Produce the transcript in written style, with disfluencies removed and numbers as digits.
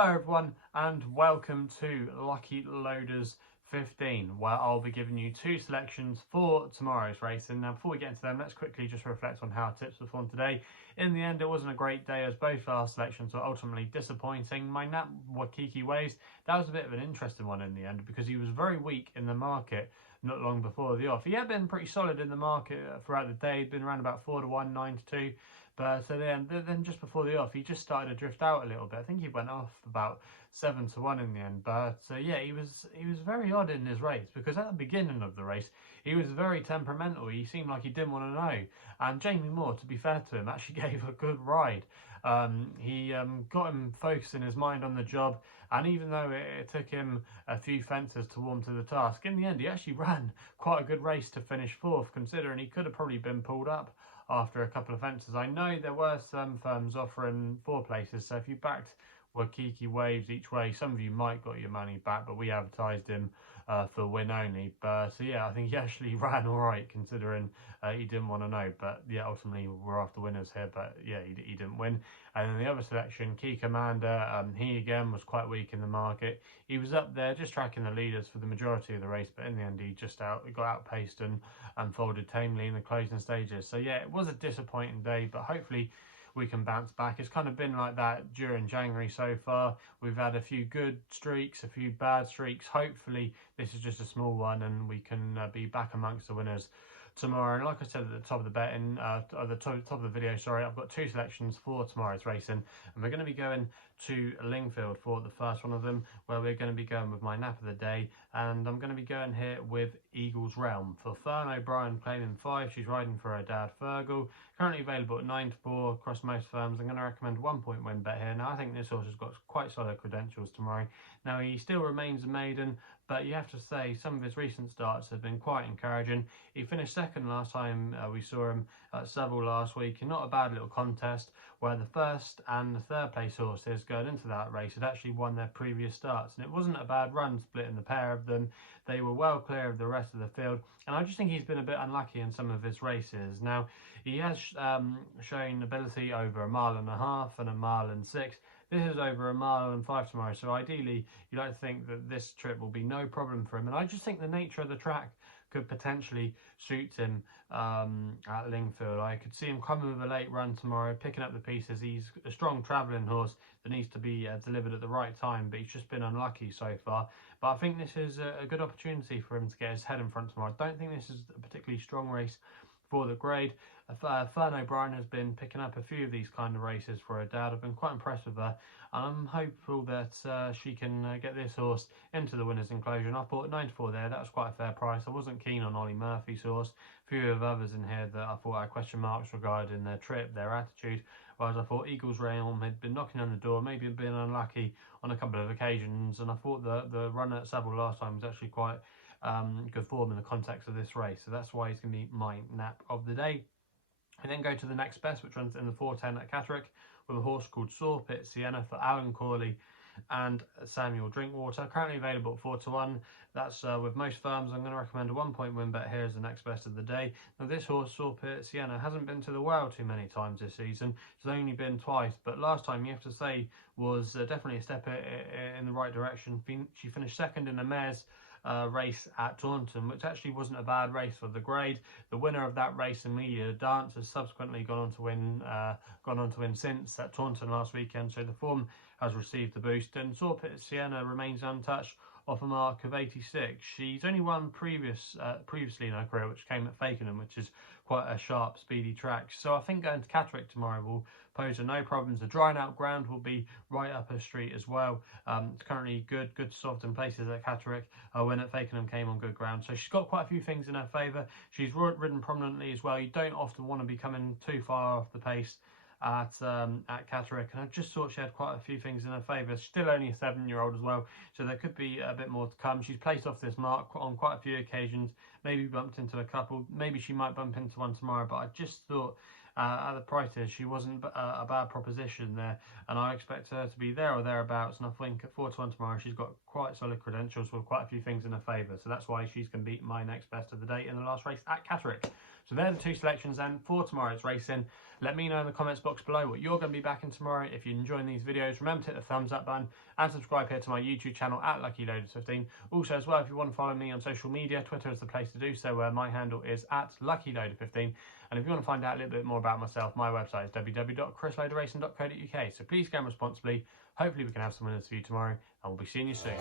Hello everyone and welcome to Lucky Loaders 15, where I'll be giving you two selections for tomorrow's race. And now before we get into them, let's quickly just reflect on how tips performed today. In the end, it wasn't a great day as both our selections were ultimately disappointing. My Nap Wakiki Waves, that was a bit of an interesting one in the end because he was very weak in the market not long before the off. He had been pretty solid in the market throughout the day. He'd been around about 4 to 1, 9 to 2. But so then just before the off, he just started to drift out a little bit. I think he went off about 7 to 1 in the end. But yeah, he was very odd in his race because at the beginning of the race, he was very temperamental. He seemed like he didn't want to know. And Jamie Moore, to be fair to him, actually gave a good ride. He got him focusing his mind on the job, and even though it took him a few fences to warm to the task, in the end he actually ran quite a good race to finish 4th, considering he could have probably been pulled up after a couple of fences. I know there were some firms offering 4 places, so if you backed Wakiki Waves each way, some of you might got your money back, but we advertised him for win only. But so yeah, I think he actually ran all right considering he didn't want to know. But yeah, ultimately we're after winners here, but yeah, he didn't win. And then the other selection, Key Commander, he again was quite weak in the market. He was up there just tracking the leaders for the majority of the race, but in the end he just got outpaced and folded tamely in the closing stages. So yeah, it was a disappointing day, but hopefully we can bounce back. It's kind of been like that during January so far. We've had a few good streaks, a few bad streaks. Hopefully this is just a small one and we can be back amongst the winners tomorrow. And like I said at the top of the betting, at the top of the video, sorry, I've got 2 selections for tomorrow's racing, and we're going to be going to Lingfield for the first one of them, where we're going to be going with my nap of the day, and I'm going to be going here with Eagle's Realm for Fern O'Brien, claiming 5. She's riding for her dad Fergal, currently available at 9 to 4 across most firms. I'm going to recommend 1 point win bet here. Now I think this horse has got quite solid credentials tomorrow. Now he still remains a maiden, but you have to say some of his recent starts have been quite encouraging. He finished 2nd last time we saw him at Seville last week, and not a bad little contest where the 1st and the 3rd place horses going into that race had actually won their previous starts, and it wasn't a bad run splitting the pair of them. They were well clear of the rest of the field, and I just think he's been a bit unlucky in some of his races. Now he has shown ability over 1.5 miles and 1.6 miles. This is over 1.5 miles tomorrow, so ideally you'd like to think that this trip will be no problem for him. And I just think the nature of the track could potentially suit him at Lingfield. I could see him coming with a late run tomorrow, picking up the pieces. He's a strong travelling horse that needs to be delivered at the right time, but he's just been unlucky so far. But I think this is a good opportunity for him to get his head in front tomorrow. I don't think this is a particularly strong race for the grade. Fern O'Brien has been picking up a few of these kind of races for her dad. I've been quite impressed with her, and I'm hopeful that she can get this horse into the winner's enclosure. And I bought 9 to 4 there. That was quite a fair price. I wasn't keen on Ollie Murphy's horse. A few of others in here that I thought I had question marks regarding their trip, their attitude, whereas I thought Eagle's Realm had been knocking on the door, maybe been unlucky on a couple of occasions, and I thought the run at Seville last time was actually quite good form in the context of this race. So that's why he's going to be my nap of the day. We then go to the next best, which runs in the 4:10 at Catterick, with a horse called Sawpit, Sienna for Alan Corley and Samuel Drinkwater, currently available at 4 to 1. That's with most firms. I'm going to recommend a 1 point win bet here as the next best of the day. Now this horse, Sawpit Sienna, hasn't been to the well too many times this season. It's only been twice, but last time you have to say was definitely a step in the right direction. She finished 2nd in the mare's race at Taunton, which actually wasn't a bad race for the grade. The winner of that race, Amelia Dance, has subsequently gone on to win since at Taunton last weekend, so the form has received a boost. And Sawpit Sienna remains untouched off a mark of 86. She's only won previously in her career, which came at Fakenham, which is quite a sharp, speedy track. So I think going to Catterick tomorrow will pose her no problems. The drying out ground will be right up her street as well. It's currently good soft in places at Catterick. When at Fakenham came on good ground. So she's got quite a few things in her favour. She's ridden prominently as well. You don't often want to be coming too far off the pace at Catterick, and I just thought she had quite a few things in her favour. She's still only a 7-year-old as well, so there could be a bit more to come. She's placed off this mark on quite a few occasions, maybe bumped into a couple, maybe she might bump into one tomorrow, but I just thought at the prices she wasn't a bad proposition there, and I expect her to be there or thereabouts. And I think at 4 to 1 tomorrow she's got quite solid credentials with quite a few things in her favour, so that's why she's going to beat my next best of the day in the last race at Catterick. So they're the 2 selections then for tomorrow's racing. Let me know in the comments box below what you're going to be backing tomorrow. If you're enjoying these videos, remember to hit the thumbs up button and subscribe here to my YouTube channel at LuckyLoaders15. Also as well, if you want to follow me on social media, Twitter is the place to do so, where my handle is at LuckyLoader15. And if you want to find out a little bit more about myself, my website is www.chrisloaderracing.co.uk. So please game responsibly. Hopefully we can have some winners for you tomorrow, and we'll be seeing you soon.